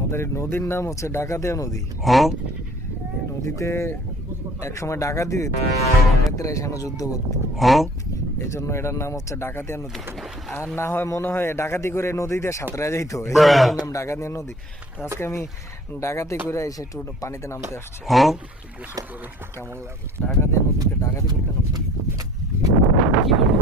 আমাদের এই নদীর নাম হচ্ছে ডাকাতিয়া নদী। এই নদীতে একসময় ডাকাতি হইতো, ডাকাতেরা এখানে যুদ্ধ করতো, এই জন্য এটার নাম হচ্ছে ডাকাতিয়া নদী। আর না হয় মনে হয় ডাকাতি করে নদীতে সাঁতরা যাইতো, এই জন্য এটার নাম ডাকাতিয়া নদী। তো আজকে আমি ডাকাতি করে এসে একটু পানিতে নামতে আসছি, একটু গোসল করে কেমন লাগে। ডাকাতিয়া নদীতে ডাকাতি করতে নামতে কি বলবো?